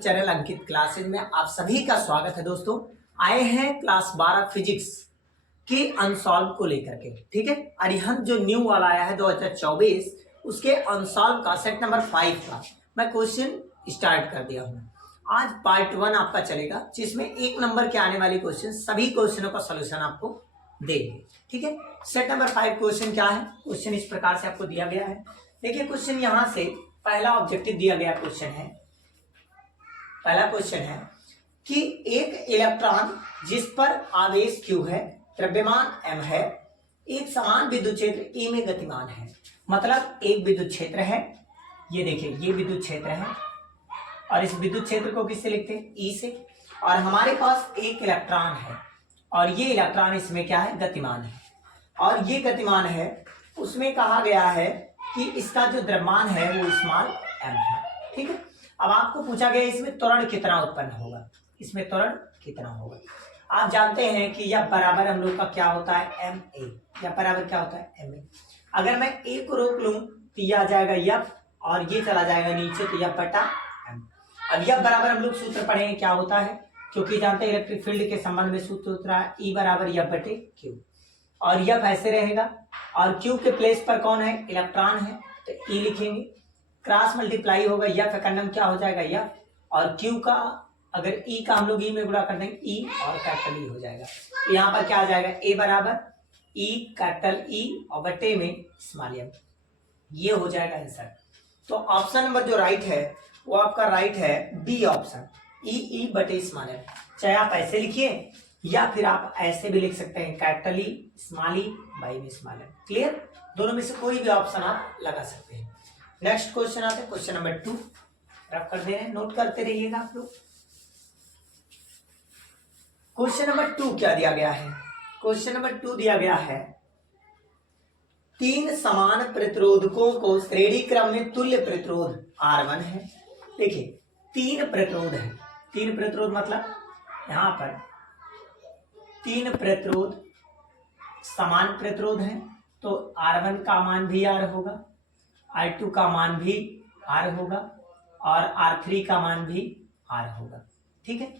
Channel अंकित classes में आप सभी का स्वागत है। दोस्तों आए हैं क्लास 12 फिजिक्स के अनसॉल्व को लेकर के, ठीक है। अरिहंत जो न्यू वाला आया है 2024 उसके अनसॉल्व का सेट नंबर 5 का मैं क्वेश्चन स्टार्ट कर दिया हूँ। आज पार्ट 1 आपका चलेगा जिसमें 1 नंबर के आने वाले क्वेश्चन, सभी क्वेश्चनों का सोल्यूशन आपको देंगे, ठीक है। सेट नंबर 5 क्वेश्चन क्या है? क्वेश्चन इस प्रकार से आपको दिया गया है। देखिए क्वेश्चन यहाँ से पहला ऑब्जेक्टिव दिया गया क्वेश्चन है। पहला क्वेश्चन है कि एक इलेक्ट्रॉन जिस पर आवेश Q है, द्रव्यमान M है, एक समान विद्युत क्षेत्र E में गतिमान है। मतलब एक विद्युत क्षेत्र है, ये देखिए ये विद्युत क्षेत्र है और इस विद्युत क्षेत्र को किससे लिखते हैं? E से। और हमारे पास एक इलेक्ट्रॉन है और ये इलेक्ट्रॉन इसमें क्या है? गतिमान है। और ये गतिमान है, उसमें कहा गया है कि इसका जो द्रव्यमान है वो स्मॉल m है, ठीक है। अब आपको पूछा गया इसमें त्वरण कितना उत्पन्न होगा, इसमें त्वरण कितना होगा। आप जानते हैं कि यह बराबर हम लोग का क्या होता है? ma। यह बराबर क्या होता है? ma। अगर मैं a को रोक लूं तो यह आ जाएगा f और ये चला जाएगा नीचे तो यह बटा m। अब यह बराबर हम लोग सूत्र पढ़ेंगे क्या होता है, क्योंकि जानते हैं इलेक्ट्रिक फील्ड के संबंध में सूत्र होता है E बराबर f बटे q। और यह ऐसे रहेगा और Q के प्लेस पर कौन है? इलेक्ट्रॉन है, तो E लिखेंगे। क्रॉस मल्टीप्लाई होगा, यह फैक्टर क्या हो जाएगा? यह। और Q का अगर E का हम लोग E में गुणा कर देंगे E और कैपिटल E हो जाएगा। तो यहाँ पर क्या आ जाएगा? A बराबर E कैपिटल E और बटे में स्मॉल m। ये हो जाएगा आंसर। तो ऑप्शन नंबर जो राइट है वो आपका राइट है बी ऑप्शन, E बटे स्मॉल m। चाहे आप ऐसे लिखिए या फिर आप ऐसे भी लिख सकते हैं, capital E small e by में स्मॉल m। क्लियर? दोनों में से कोई भी ऑप्शन आप लगा सकते हैं। नेक्स्ट क्वेश्चन आते हैं क्वेश्चन नंबर 2। रख कर दे रहे हैं, नोट करते रहिएगा आप लोग। क्वेश्चन नंबर 2 क्या दिया गया है? क्वेश्चन नंबर 2 दिया गया है 3 समान प्रतिरोधकों को श्रेणी क्रम में तुल्य प्रतिरोध R1 है। देखिए 3 प्रतिरोध है, 3 प्रतिरोध मतलब यहां पर 3 प्रतिरोध समान प्रतिरोध है, तो R1 का मान भी R होगा, R2 का मान भी R होगा और R3 का मान भी R होगा, ठीक है।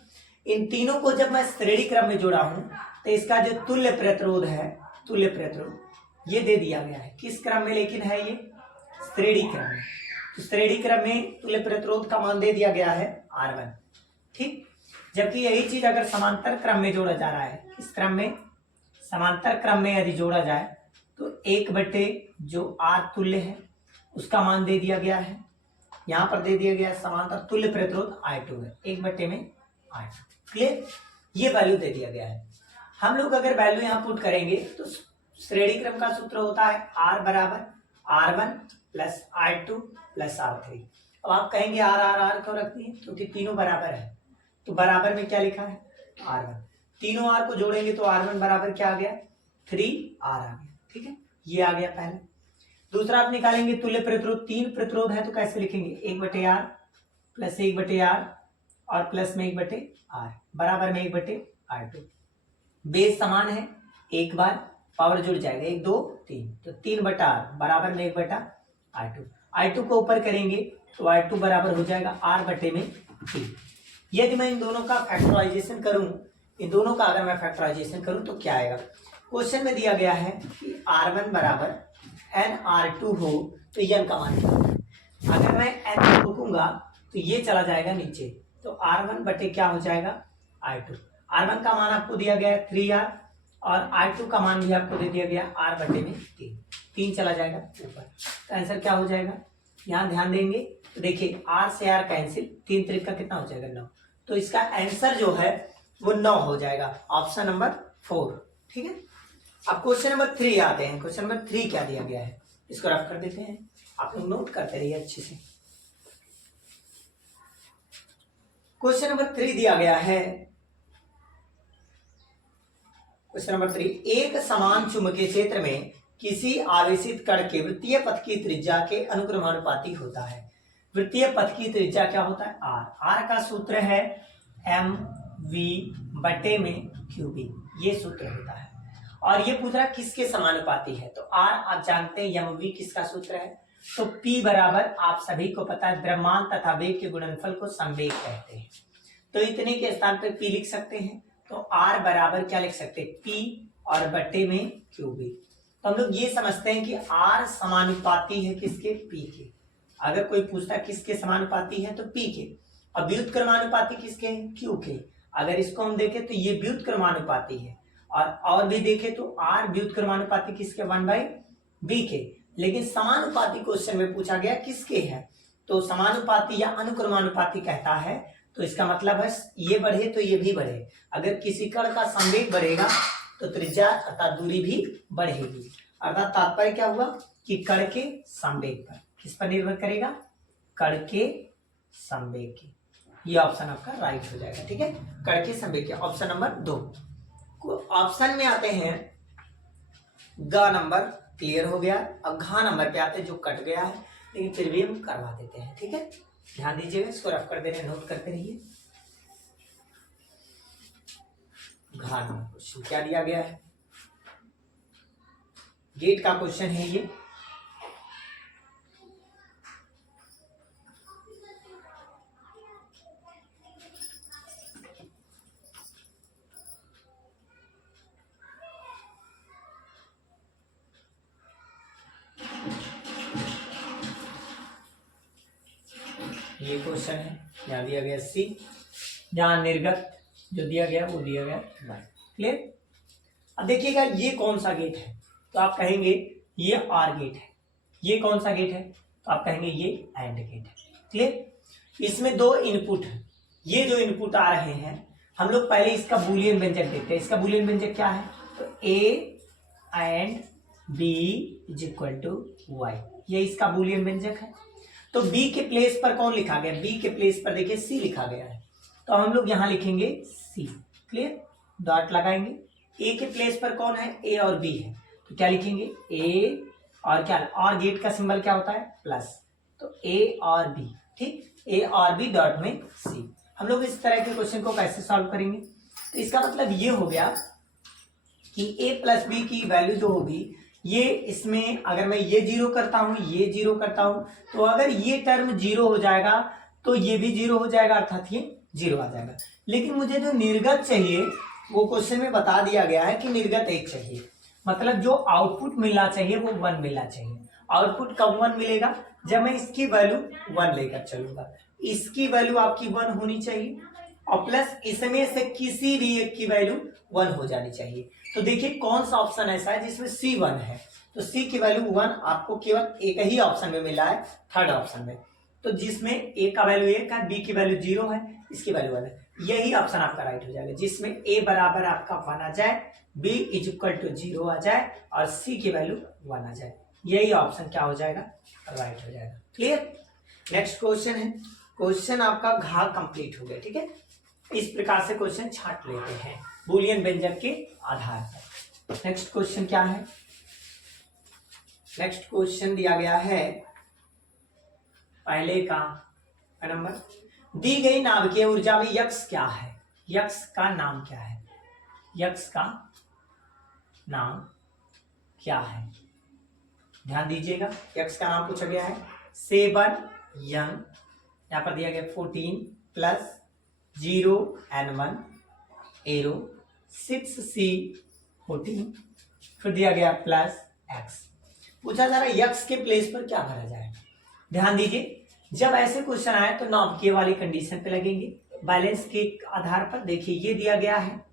इन तीनों को जब मैं श्रेणी क्रम में जोड़ा हूं तो इसका जो तुल्य प्रतिरोध है, तुल्य प्रतिरोध ये दे दिया गया है। किस क्रम में लेकिन है? ये श्रेणी क्रम में। तो श्रेणी क्रम में तुल्य प्रतिरोध का मान दे दिया गया है R1, ठीक। जबकि यही चीज अगर समांतर क्रम में जोड़ा जा रहा है, इस क्रम में समांतर क्रम में यदि जोड़ा जाए तो 1 बटे जो R तुल्य है उसका मान दे दिया गया है, यहाँ पर दे दिया गया है समांतर तुल्य प्रतिरोध I2 है, 1 बटे में I2। क्लियर? ये वैल्यू दे दिया गया है। हम लोग अगर वैल्यू यहाँ पुट करेंगे तो श्रेणी क्रम का सूत्र होता है R बराबर R1 plus R2 plus R3। अब आप कहेंगे R क्यों रखती है? क्योंकि तीनों बराबर है, तो बराबर में क्या लिखा है? R1। तीनों R को जोड़ेंगे तो R1 बराबर क्या आ गया? 3R आ गया, ठीक है। ये आ गया पहले। दूसरा आप निकालेंगे तुल्य प्रतिरोध, 3 प्रतिरोध है तो कैसे लिखेंगे? 1 बटे R प्लस 1 बटे R और प्लस में 1 बटे R बराबर में 1 बटे R2। बेस समान है, एक बार पावर जुड़ जाएगा, 1 2 3, तो 3 बटा R बराबर में 1 बटा R2। I2 को ऊपर करेंगे तो I2 बराबर हो जाएगा R बटे में 3। यदि मैं इन दोनों का फैक्टराइजेशन करूं, इन दोनों का अगर मैं फैक्टराइजेशन करूं तो क्या आएगा? क्वेश्चन में दिया गया है कि R1 बराबर nR2 हो तो n का मान क्या है? अगर मैं n को रोकूंगा तो ये चला जाएगा नीचे, तो R1 बटे क्या हो जाएगा? I2। R1 का मान आपको दिया गया है 3R और I2 का मान भी आपको दे दिया गया R बटे में 3 चला जाएगा ऊपर। तो आंसर क्या हो जाएगा? यहाँ ध्यान देंगे तो देखिए R से R कैंसिल, 3 3 का कितना हो जाएगा? 9। तो इसका आंसर जो है वो 9 हो जाएगा, ऑप्शन नंबर 4, ठीक है। अब क्वेश्चन नंबर 3 आते हैं। क्वेश्चन नंबर 3 क्या दिया गया है इसको रफ कर देते हैं, आप लोग नोट करते रहिए अच्छे से। क्वेश्चन नंबर 3 दिया गया है, क्वेश्चन नंबर 3, एक समान चुंबकीय क्षेत्र में किसी आवेशित कण के वृत्तीय पथ की त्रिज्या के अनुक्रमानुपाती होता है। वृत्तीय पथ की त्रिज्या क्या होता है? R का सूत्र है mv बटे में qb, ये सूत्र होता है। और ये पूछ रहा किसके समानुपाती है, तो R आप जानते हैं mv किसका सूत्र है? तो P बराबर आप सभी को पता है द्रव्यमान तथा वेग के गुणनफल को संवेग कहते हैं। तो इतने के स्थान पर P लिख सकते हैं, तो R बराबर क्या लिख सकते हैं, P और बट्टे में QV। तो हम लोग ये समझते हैं कि R समानुपाती है किसके, P के। अगर कोई पूछता है किसके समानुपाती है तो P के, और व्युत्क्रमानुपाती किसके, Q के। अगर इसको हम देखें तो ये व्युत्क्रमानुपाती है, और भी देखें तो R व्युत्क्रमानुपाती किसके, 1/B के। लेकिन समानुपाती क्वेश्चन में पूछा गया किसके है, तो समानुपाती या अनुक्रमानुपाती कहता है। तो इसका मतलब है ये बढ़े तो ये भी बढ़े। अगर किसी कण का संवेग बढ़ेगा तो त्रिज्या अर्थात दूरी भी बढ़ेगी। अर्थात तात्पर्य क्या हुआ कि कण के संवेग पर, किस पर निर्भर करेगा, कण के संवेग के। ये ऑप्शन आपका राइट हो जाएगा। ठीक है, कण के संवेग के, ऑप्शन नंबर 2। ऑप्शन में आते हैं, ग नंबर क्लियर हो गया। अब घ नंबर पे आते हैं जो कट गया है, लेकिन फिर भी हम करवा देते हैं। ठीक है, ध्यान दीजिएगा, इसको रफ कर दे रहे, नोट करते रहिए। घ नंबर क्वेश्चन क्या दिया गया है, गेट का क्वेश्चन है ये। ये क्वेश्चन है, यहाँ दिया गया C, यहाँ निर्गत जो दिया गया वो दिया गया Y। क्लियर। अब देखिएगा ये कौन सा गेट है, तो आप कहेंगे ये R गेट है। ये कौन सा गेट है, तो आप कहेंगे ये AND गेट है। क्लियर। इसमें 2 इनपुट है, ये जो इनपुट आ रहे हैं, हम लोग पहले इसका बूलियन व्यंजक देखते हैं। इसका बूलियन व्यंजक क्या है, तो A and B is equal to Y, ये इसका बूलियन व्यंजक है। तो B के प्लेस पर कौन लिखा गया, B के प्लेस पर देखिए C लिखा गया है, तो हम लोग यहां लिखेंगे C। क्लियर, डॉट लगाएंगे। A के प्लेस पर कौन है, A और B है, तो क्या लिखेंगे A और क्या, और गेट का सिंबल क्या होता है, प्लस, तो A और B। ठीक, A और B डॉट में C। हम लोग इस तरह के क्वेश्चन को कैसे सॉल्व करेंगे, तो इसका मतलब ये हो गया कि A प्लस B की वैल्यू जो होगी, ये इसमें अगर मैं ये 0 करता हूं, ये 0 करता हूं, तो अगर ये टर्म 0 हो जाएगा तो ये भी 0 हो जाएगा, अर्थात ये 0 आ जाएगा। लेकिन मुझे जो निर्गत चाहिए वो क्वेश्चन में बता दिया गया है कि निर्गत 1 चाहिए, मतलब जो आउटपुट मिलना चाहिए वो 1 मिलना चाहिए। आउटपुट कब 1 मिलेगा, जब मैं इसकी वैल्यू 1 लेकर चलूंगा। इसकी वैल्यू आपकी 1 होनी चाहिए, और प्लस इसमें से किसी भी एक की वैल्यू 1 हो जानी चाहिए। तो देखिए कौन सा ऑप्शन ऐसा है जिसमें C 1 है, तो C की वैल्यू 1 आपको केवल एक ही ऑप्शन में मिला है, थर्ड ऑप्शन में। तो जिसमें A का वैल्यू 1 है, B की वैल्यू 0 है, इसकी वैल्यू 1 है, यही ऑप्शन आपका राइट हो जाएगा, जिसमें A बराबर आपका 1 आ जाए, B इज इक्वल टू 0 आ जाए, और C की वैल्यू 1 आ जाए। यही ऑप्शन क्या हो जाएगा, राइट हो जाएगा। क्लियर। नेक्स्ट क्वेश्चन है, क्वेश्चन आपका घ कंप्लीट हो गया। ठीक है, इस प्रकार से क्वेश्चन छांट लेते हैं बूलियन व्यंजक के आधार पर। नेक्स्ट क्वेश्चन क्या है, नेक्स्ट क्वेश्चन दिया गया है पहले का नंबर, दी गई नाभिकीय ऊर्जा में यक्स क्या है, यक्स का नाम क्या है, यक्स का नाम क्या है, ध्यान दीजिएगा। यक्स का नाम पूछा गया है 7 यंग, यहां पर दिया गया 14 प्लस 0 N1 एरो 6C 14, फिर दिया गया प्लस x। पूछा जा रहा है यक्स के प्लेस पर क्या भरा जाए। ध्यान दीजिए, जब ऐसे क्वेश्चन आए तो नाभिकीय वाली कंडीशन पे लगेंगे, बैलेंस के आधार पर। देखिए ये दिया गया है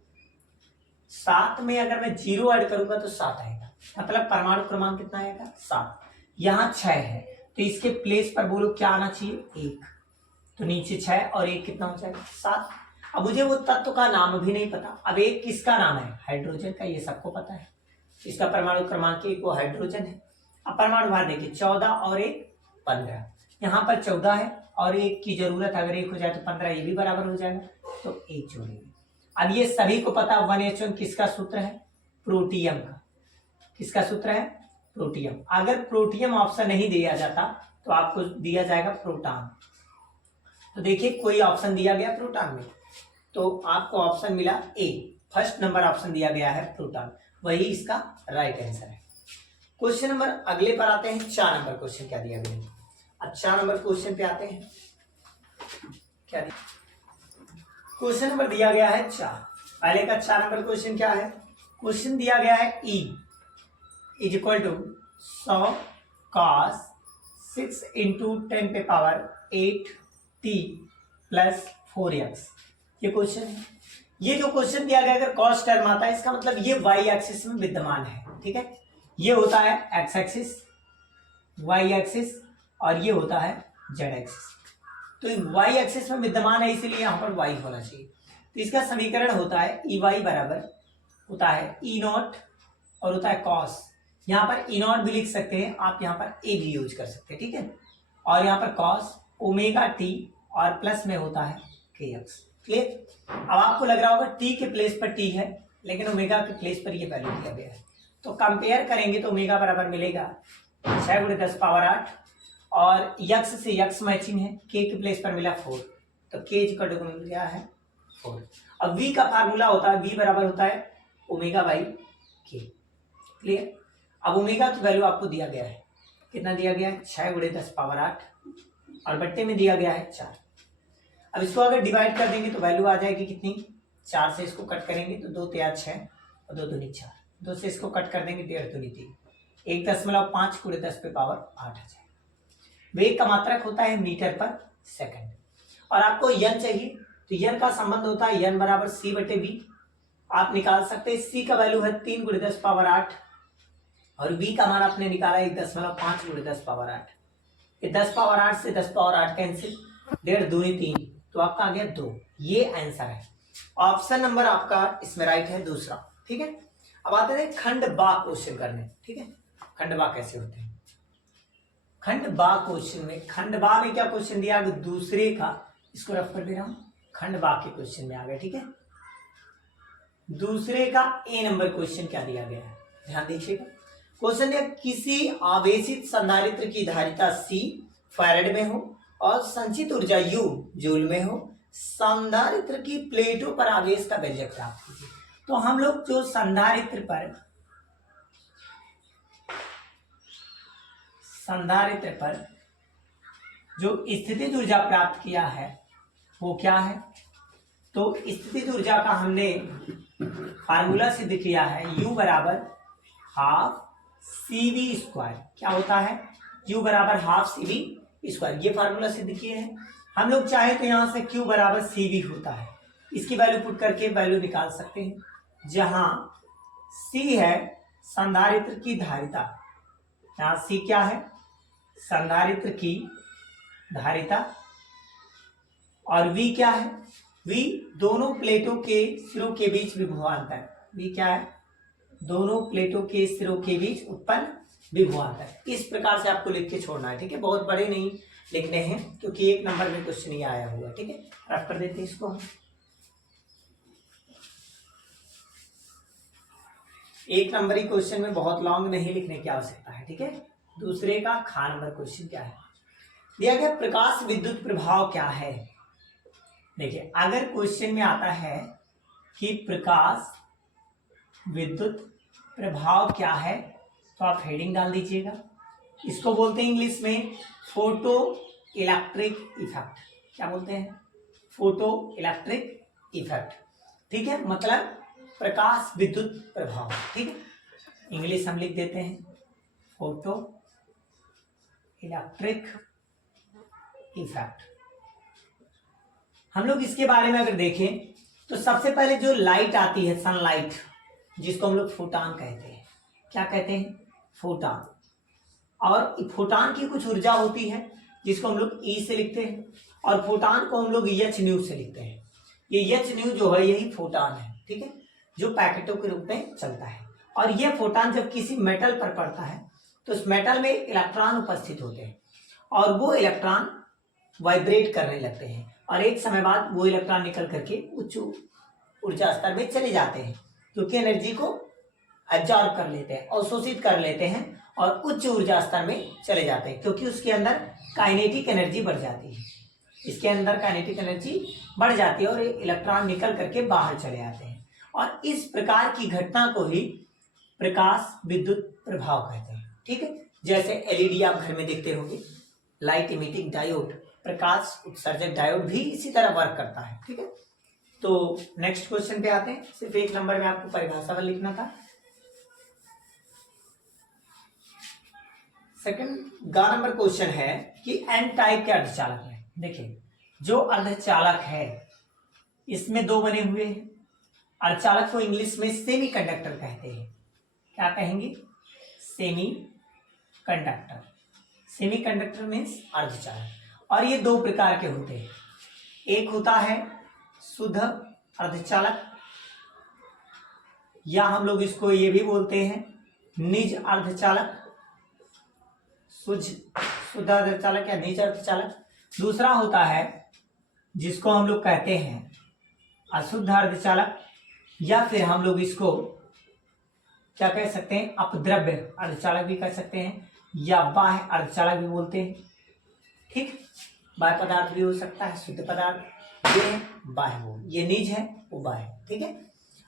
7 में अगर मैं 0 ऐड करूंगा तो 7 आएगा, मतलब परमाणु क्रमांक कितना आएगा, 7। यहाँ 6 है, तो इसके प्लेस पर बोलो क्या आना चाहिए, 1। तो नीचे 6 और 1 कितना हो जाएगा, 7। अब मुझे वो तत्व का नाम भी नहीं पता। अब एक किसका नाम है, हाइड्रोजन का, ये सबको पता है, इसका परमाणु क्रमांक 1 वो हाइड्रोजन है। अब परमाणु भार देखिए 14 और 1 15, यहाँ पर 14 है और 1 की जरूरत, अगर 1 हो जाए तो 15 ये भी बराबर हो जाएगा, तो 1 जोड़ेंगे। अब ये सभी को पता 1H1 किसका सूत्र है, प्रोटियम का। किसका सूत्र है, प्रोटियम। अगर प्रोटियम ऑप्शन नहीं दिया जाता तो आपको दिया जाएगा प्रोटॉन। तो देखिए कोई ऑप्शन दिया गया प्रोटॉन में, तो आपको ऑप्शन मिला ए, फर्स्ट नंबर ऑप्शन दिया गया है प्रोटॉन, वही इसका राइट आंसर है। क्वेश्चन नंबर अगले पर आते हैं। 4 नंबर क्वेश्चन क्या दिया गया। अब 4 नंबर क्वेश्चन पे आते हैं। क्या दिया? क्वेश्चन नंबर दिया गया है 4। पहले का 4 नंबर क्वेश्चन क्या है। क्वेश्चन दिया गया है E is equal to 100 cos 6 into 10 पे पावर 8t प्लस 4x। ये क्वेश्चन है। ये जो क्वेश्चन दिया गया अगर कॉस टर्म आता है इसका मतलब ये वाई एक्सिस में विद्यमान है। ठीक है, ये होता है एक्स एक्सिस, वाई एक्सिस और ये होता है जेड एक्सिस। तो वाई एक्सिस में विद्यमान है इसलिए यहां पर वाई होना चाहिए। तो इसका समीकरण होता है ई वाई बराबर होता है ई नॉट और होता है कॉस। यहाँ पर ई नॉट भी लिख सकते हैं आप, यहाँ पर ए भी यूज कर सकते हैं। ठीक है, और यहाँ पर कॉस ओमेगा टी और प्लस में होता है के एक्स। क्लियर। अब आपको लग रहा होगा टी के प्लेस पर टी है लेकिन ओमेगा के प्लेस पर ये वैल्यू दिया गया है। तो कंपेयर करेंगे तो ओमेगा बराबर मिलेगा 6 × 10 पावर 8 और यक्स से यक्स मैचिंग है, के प्लेस पर मिला 4 तो के इक्वल टू मिल गया है 4। अब वी का फार्मूला होता है वी बराबर होता है ओमेगा बाई के। क्लियर। अब ओमेगा की वैल्यू आपको दिया गया है, कितना दिया गया है 6 × 10 पावर 8 और बट्टे में दिया गया है 4। अब इसको अगर डिवाइड कर देंगे तो वैल्यू आ जाएगी कितनी, 4 से इसको कट करेंगे तो 2 × 6 और 2 दूनी 4, 2 से इसको कट कर देंगे 1.5 दूनी 3, 1.5 × 10 पे पावर 8 आ जाए। वेग का मात्रक होता है मीटर पर सेकंड और आपको यन चाहिए तो यन का संबंध होता है यन बराबर सी बटे बी। आप निकाल सकते हैं सी का वैल्यू है 3 × 10 पावर 8 और बी का मान आपने निकाला 1.5 × 10 पावर 8। ये 10 पावर 8 से 10 पावर 8 कैंसिल, 1.5 दूनी 3 तो आपका आ गया 2। ये आंसर है। ऑप्शन नंबर आपका इसमें राइट है दूसरा। ठीक है, अब आते हैं खंड बा क्वेश्चन करने। ठीक है, खंड बा कैसे होते हैं। खंड बा क्वेश्चन में, खंड बा में क्या क्वेश्चन दिया दूसरे का, इसको रफ कर दे रहा हूं, खंड बा के क्वेश्चन में आ गया। ठीक है, दूसरे का ए नंबर क्वेश्चन क्या दिया गया है, ध्यान दीजिएगा। क्वेश्चन है किसी आवेशित संधारित्र की धारिता C फैराड में हो और संचित ऊर्जा U जूल में हो, संधारित्र की प्लेटों पर आवेश का व्यंजक प्राप्त कीजिए। तो हम लोग जो संधारित्र पर जो स्थितिज ऊर्जा प्राप्त किया है वो क्या है। तो स्थितिज ऊर्जा का हमने फार्मूला सिद्ध किया है U बराबर हाफ CV²। क्या होता है U बराबर हाफ CV², ये फार्मूला सिद्ध किए हैं। हम लोग चाहे तो यहां से Q बराबर CV होता है, इसकी वैल्यू पुट करके वैल्यू निकाल सकते हैं। जहां C है संधारित्र की धारिता, यहां C क्या है संधारित्र की धारिता और V क्या है, V दोनों प्लेटों के सिरों के बीच विभवांतर, V क्या है दोनों प्लेटों के सिरों के बीच उत्पन्न विभवांतर। इस प्रकार से आपको लिख के छोड़ना है। ठीक है, बहुत बड़े नहीं लिखने हैं क्योंकि 1 नंबर में क्वेश्चन ये आया हुआ। ठीक है, रफ कर देते हैं इसको हम। 1 नंबर ही क्वेश्चन में बहुत लॉन्ग नहीं लिखने की आवश्यकता है। ठीक है, दूसरे का खा नंबर क्वेश्चन क्या है दिया गया, प्रकाश विद्युत प्रभाव क्या है। देखिए अगर क्वेश्चन में आता है कि प्रकाश विद्युत प्रभाव क्या है तो आप हेडिंग डाल दीजिएगा। इसको बोलते हैं इंग्लिश में फोटो इलेक्ट्रिक इफेक्ट। क्या बोलते हैं, फोटो इलेक्ट्रिक इफेक्ट। ठीक है, मतलब प्रकाश विद्युत प्रभाव। ठीक है, इंग्लिश हम लिख देते हैं फोटो इलेक्ट्रिक इफेक्ट। हम लोग इसके बारे में अगर देखें तो सबसे पहले जो लाइट आती है सनलाइट, जिसको हम लोग फोटान कहते हैं। क्या कहते हैं, फोटान। और फोटान की कुछ ऊर्जा होती है जिसको हम लोग ई से लिखते हैं और फोटान को हम लोग एच न्यू से लिखते हैं। ये एच न्यू जो है यही फोटान है। ठीक है, जो पैकेटों के रूप में चलता है। और यह फोटान जब किसी मेटल पर पड़ता है तो उस मेटल में इलेक्ट्रॉन उपस्थित होते हैं और वो इलेक्ट्रॉन वाइब्रेट करने लगते हैं और एक समय बाद वो इलेक्ट्रॉन निकल करके उच्च ऊर्जा स्तर में चले जाते हैं क्योंकि एनर्जी को एब्जॉर्ब कर लेते हैं, अवशोषित कर लेते हैं और उच्च ऊर्जा स्तर में चले जाते हैं क्योंकि उसके अंदर काइनेटिक एनर्जी बढ़ जाती है। इसके अंदर काइनेटिक एनर्जी बढ़ जाती है और इलेक्ट्रॉन निकल करके बाहर चले आते हैं और इस प्रकार की घटना को ही प्रकाश विद्युत प्रभाव कहते हैं। ठीक है। जैसे एलईडी आप घर में देखते होंगे, लाइट इमिटिंग डायोड, प्रकाश उत्सर्जक डायोड भी इसी तरह वर्क करता है, ठीक है। तो नेक्स्ट क्वेश्चन पे आते हैं। सिर्फ एक नंबर में आपको परिभाषा पर लिखना था। सेकंड गा नंबर क्वेश्चन है कि एन टाइप के अर्धचालक है। देखिए जो अर्धचालक है इसमें दो बने हुए हैं। अर्धचालक को इंग्लिश में सेमी कंडक्टर कहते हैं। क्या कहेंगे? Semi conductor. Semi conductor means अर्धचालक। और ये दो प्रकार के होते हैं। एक होता है शुद्ध अर्धचालक, या हम लोग इसको ये भी बोलते हैं निज अर्धचालक, शुद्ध अर्धचालक या निज अर्धचालक। दूसरा होता है जिसको हम लोग कहते हैं अशुद्ध अर्धचालक, या फिर हम लोग इसको क्या कह सकते हैं? अपद्रव्य अर्धचालक भी कह सकते हैं, या बाह्य अर्धचालक भी बोलते हैं, ठीक। बाह्य पदार्थ भी हो सकता है, शुद्ध पदार्थ ये है, बाह्य वो, ये निज है, वो बाह्य, ठीक है।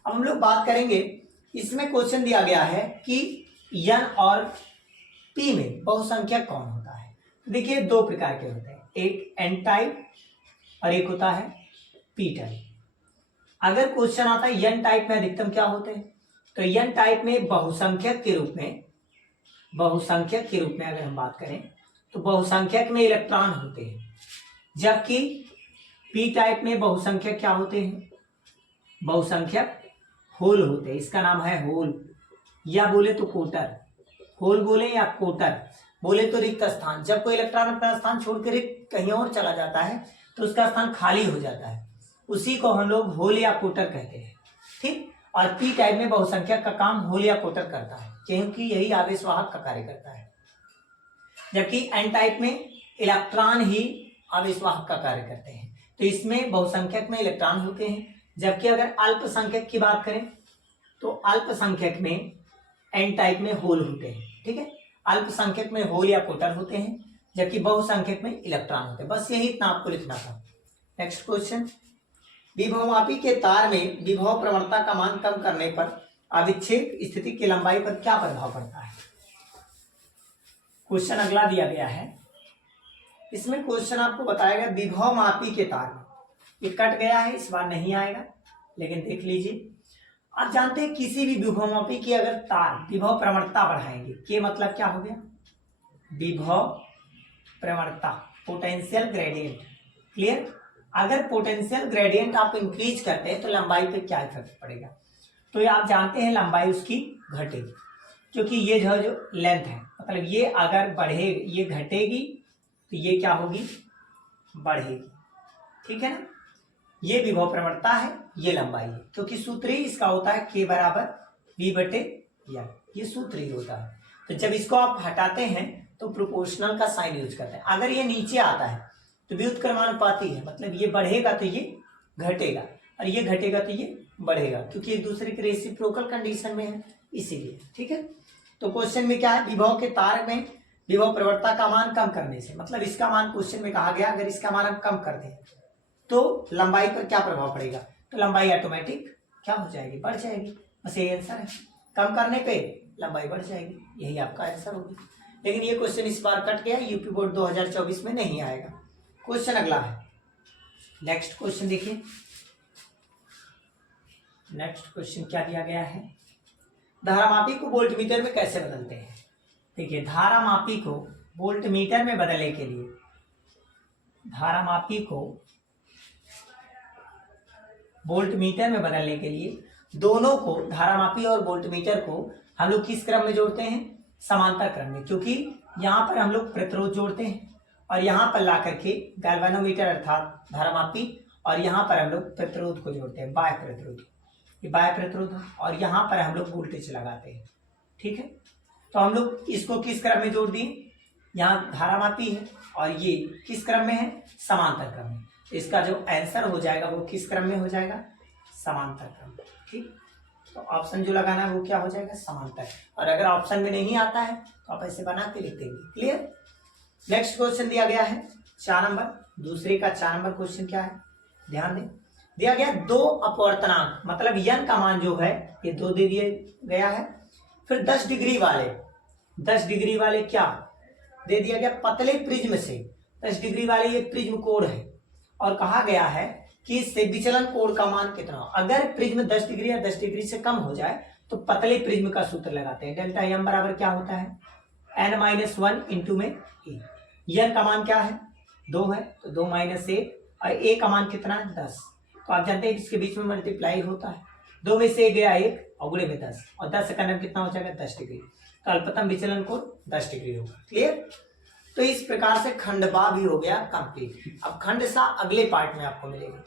अब हम लोग बात करेंगे, इसमें क्वेश्चन दिया गया है कि एन और पी में बहुसंख्यक कौन होता है। देखिए दो प्रकार के होते हैं, एक एन टाइप और एक होता है पी टाइप। अगर क्वेश्चन आता है एन टाइप में अधिकतम क्या होते हैं, तो एन टाइप में बहुसंख्यक के रूप में अगर हम बात करें तो बहुसंख्यक में इलेक्ट्रॉन होते हैं, जबकि पी टाइप में बहुसंख्यक क्या होते हैं? बहुसंख्यक होल होते हैं। इसका नाम है होल, या बोले तो कोटर। होल बोले या कोटर बोले तो रिक्त स्थान। जब कोई इलेक्ट्रॉन अपना स्थान छोड़कर कहीं और चला जाता है तो उसका स्थान खाली हो जाता है, उसी को हम लोग होल या कोटर कहते हैं, ठीक। और पी टाइप में बहुसंख्यक का काम होल या कोटर करता है, क्योंकि यही आवेशवाहक का कार्य करता है। जबकि एन टाइप में इलेक्ट्रॉन ही आवेशवाहक का कार्य करते हैं। तो इसमें बहुसंख्यक में इलेक्ट्रॉन होते हैं, जबकि अगर अल्पसंख्यक की बात करें तो अल्पसंख्यक में एन टाइप में होल होते हैं, ठीक है। अल्पसंख्यक में होल या कोटर होते हैं, जबकि बहुसंख्यक में इलेक्ट्रॉन होते हैं। बस यही इतना आपको लिखना था। नेक्स्ट क्वेश्चन, विभवमापी के तार में विभव प्रवणता का मान कम करने पर अविच्छेद स्थिति की लंबाई पर क्या प्रभाव पड़ता है। क्वेश्चन अगला दिया गया है। इसमें क्वेश्चन आपको बताएगा विभवमापी के तार में, ये कट गया है, इस बार नहीं आएगा, लेकिन देख लीजिए। आप जानते हैं किसी भी विभवमापी की अगर तार विभव प्रवणता बढ़ाएंगे, के मतलब क्या हो गया? विभव प्रवणता, पोटेंशियल ग्रेडियंट, क्लियर। अगर पोटेंशियल ग्रेडियंट आप इंक्रीज करते हैं तो लंबाई पे क्या इफेक्ट पड़ेगा? तो ये आप जानते हैं लंबाई उसकी घटेगी, क्योंकि ये जो लेंथ है, मतलब ये अगर बढ़ेगी, ये घटेगी तो ये क्या होगी? बढ़ेगी, ठीक है ना। ये विभव प्रवणता है, ये लंबाई है, क्योंकि सूत्र ही इसका होता है k बराबर v बटे एन, ये सूत्र ही होता है। तो जब इसको आप हटाते हैं तो प्रोपोर्शनल का साइन यूज करते हैं। अगर ये नीचे आता है तो व्युत्क्रमानुपाती है, मतलब ये बढ़ेगा तो ये घटेगा, और ये घटेगा तो ये बढ़ेगा, क्योंकि एक दूसरे के रेसिप्रोकल कंडीशन में है, इसीलिए, ठीक है। तो क्वेश्चन में क्या है? विभव के तार में विभव प्रवणता का मान कम करने से, मतलब इसका मान क्वेश्चन में कहा गया अगर इसका मान हम कम कर दें तो लंबाई पर क्या प्रभाव पड़ेगा? तो लंबाई ऑटोमेटिक क्या हो जाएगी? बढ़ जाएगी। बस यही आंसर है, कम करने पे लंबाई बढ़ जाएगी, यही आपका आंसर होगी। लेकिन ये क्वेश्चन इस बार कट गया, यूपी बोर्ड 2024 में नहीं आएगा। क्वेश्चन अगला है। नेक्स्ट क्वेश्चन देखिए, नेक्स्ट क्वेश्चन क्या दिया गया है? धारामापी को वोल्टमीटर में कैसे बदलते हैं? देखिए धारामापी को वोल्टमीटर में बदलने के लिए, धारामापी को वोल्टमीटर में बदलने के लिए दोनों को, धारामापी और वोल्टमीटर को हम लोग किस क्रम में जोड़ते हैं? समांतर क्रम में, क्योंकि यहाँ पर हम लोग प्रतिरोध जोड़ते हैं और यहाँ पर ला करके गैल्वेनोमीटर अर्थात धारामापी, और यहाँ पर हम लोग प्रतिरोध को जोड़ते हैं, बाह्य प्रतिरोध, ये बाह्य प्रतिरोध, और यहाँ पर हम लोग वोल्टेज लगाते हैं, ठीक है। तो हम लोग इसको किस क्रम में जोड़ दिए? यहाँ धारामापी है और ये किस क्रम में है? समांतर क्रम में। इसका जो आंसर हो जाएगा वो किस क्रम में हो जाएगा? समांतर क्रम, ठीक। तो ऑप्शन जो लगाना है वो क्या हो जाएगा? समांतर। और अगर ऑप्शन में नहीं आता है तो आप ऐसे बना के लिख देंगे, क्लियर। नेक्स्ट क्वेश्चन दिया गया है 4 नंबर, दूसरे का 4 नंबर क्वेश्चन क्या है? ध्यान दें, दिया गया 2 अपवर्तनांक, मतलब n का मान जो है ये 2 दे दिया गया है, फिर 10 डिग्री वाले 10 डिग्री वाले क्या दे दिया गया, पतले प्रिज्म से 10 डिग्री वाले ये प्रिज्म कोण है, और कहा गया है कि इससे विचलन कोण का मान कितना हो। अगर प्रिज्म 10 डिग्री या 10 डिग्री से कम हो जाए तो पतले प्रिज्म का सूत्र लगाते हैं, डेल्टा एम बराबर क्या होता है, n-1 इंटू में ए। यन का मान क्या है, 2 है, तो 2 माइनस ए, और ए का मान कितना है, 10। तो आप जानते हैं इसके बीच में मल्टीप्लाई होता है, 2 में से गया 1 और गुणे में 10, और 10 का नाम कितना हो जाएगा, 10 डिग्री। तो अल्पतम विचलन कोण 10 डिग्री होगा। क्लियर। तो इस प्रकार से खंड बा भी हो गया कंप्लीट। अब खंड सा अगले पार्ट में आपको मिलेगा।